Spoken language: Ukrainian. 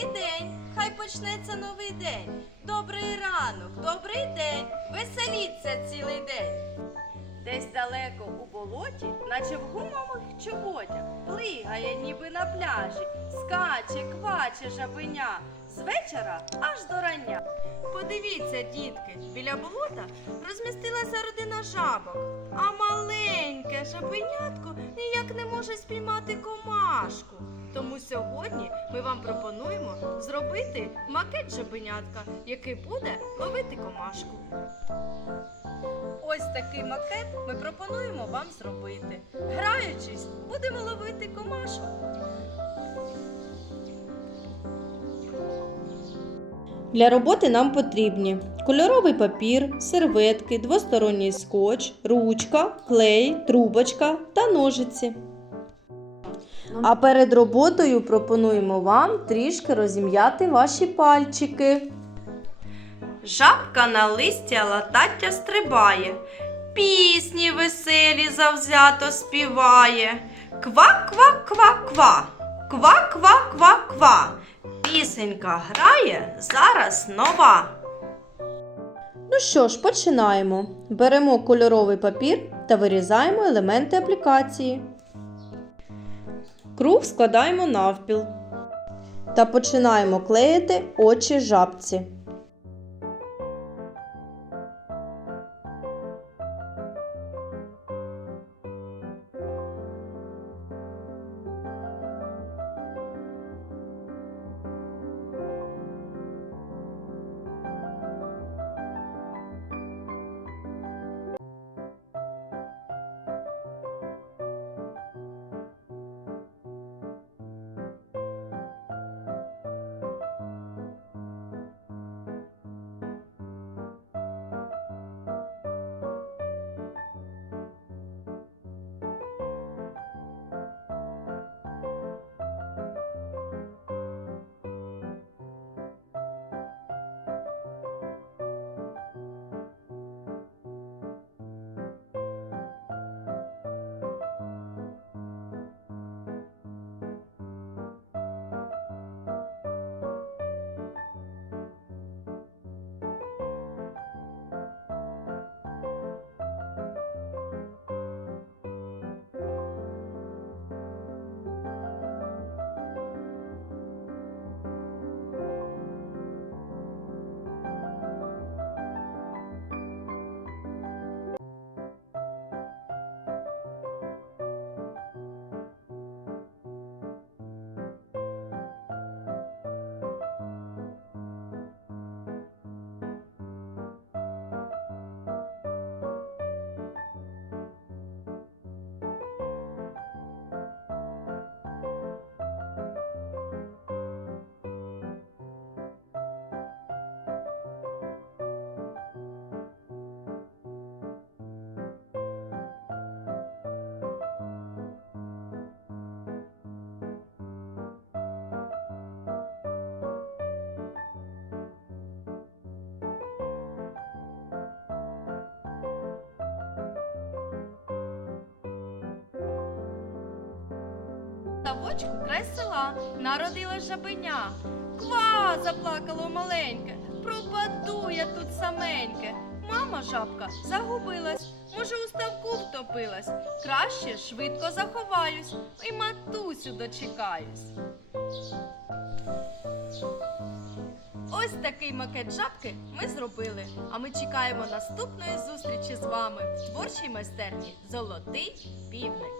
Добрий день! Хай почнеться новий день. Добрий ранок, добрий день. Веселіться цілий день. Десь далеко у болоті, наче в гумових чоботях, плигає ніби на пляжі, скаче, кваче жабеня. З вечора аж до рання. Подивіться, дітки, біля болота розмістилася родина жабок, а маленьке жабенятко ніяк не може спіймати комашку. Тому сьогодні ми вам пропонуємо зробити макет жабенятка, який буде ловити комашку. Ось такий макет ми пропонуємо вам зробити. Граючись, будемо ловити комашку. Для роботи нам потрібні кольоровий папір, серветки, двосторонній скотч, ручка, клей, трубочка та ножиці. А перед роботою пропонуємо вам трішки розім'яти ваші пальчики. Жабка на листя латаття стрибає, пісні веселі завзято співає. Ква-ква-ква-ква, ква-ква-ква-ква. Пісенька грає зараз нова. Ну що ж, починаємо. Беремо кольоровий папір та вирізаємо елементи аплікації. Круг складаємо навпіл. Та починаємо клеїти очі жабці. Ставочку край села народила жабеня. Ква заплакало маленьке. Пропаду я тут саменьке. Мама жабка загубилась, може, у ставку втопилась. Краще швидко заховаюсь і матусю дочекаюсь. Ось такий макет жабки ми зробили. А ми чекаємо наступної зустрічі з вами в творчій майстерні Золотий півник.